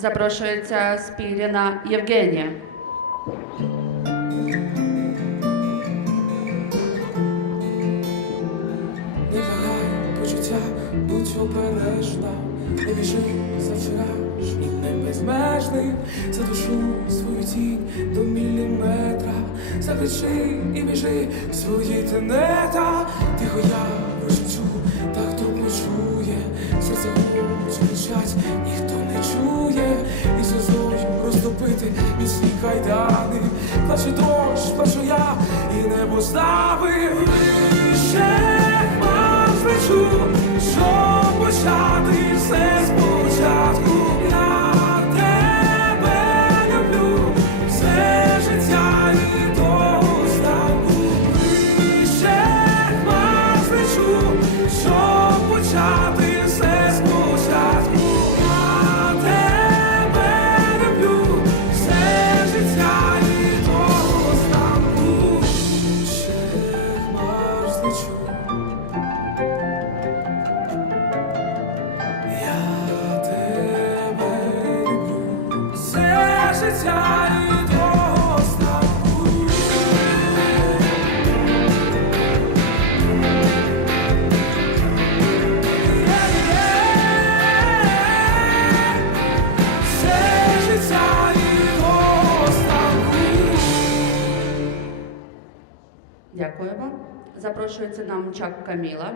Запрошується Спіріна Євгенія. Не вагай почуття, будь обережна, не біжи за вчорашнім, не безмежним, за душу свою тінь до міліметра, закричи і біжи в свої тенета, тихо я прошепчу, та хто почує, серце хоче кричать, ніхто міцні кайдани, плаче дощ, плачу я, і небо ставив вище хмар злечу, щоб почати все Дякуємо. Запрошується нам Чак Каміла.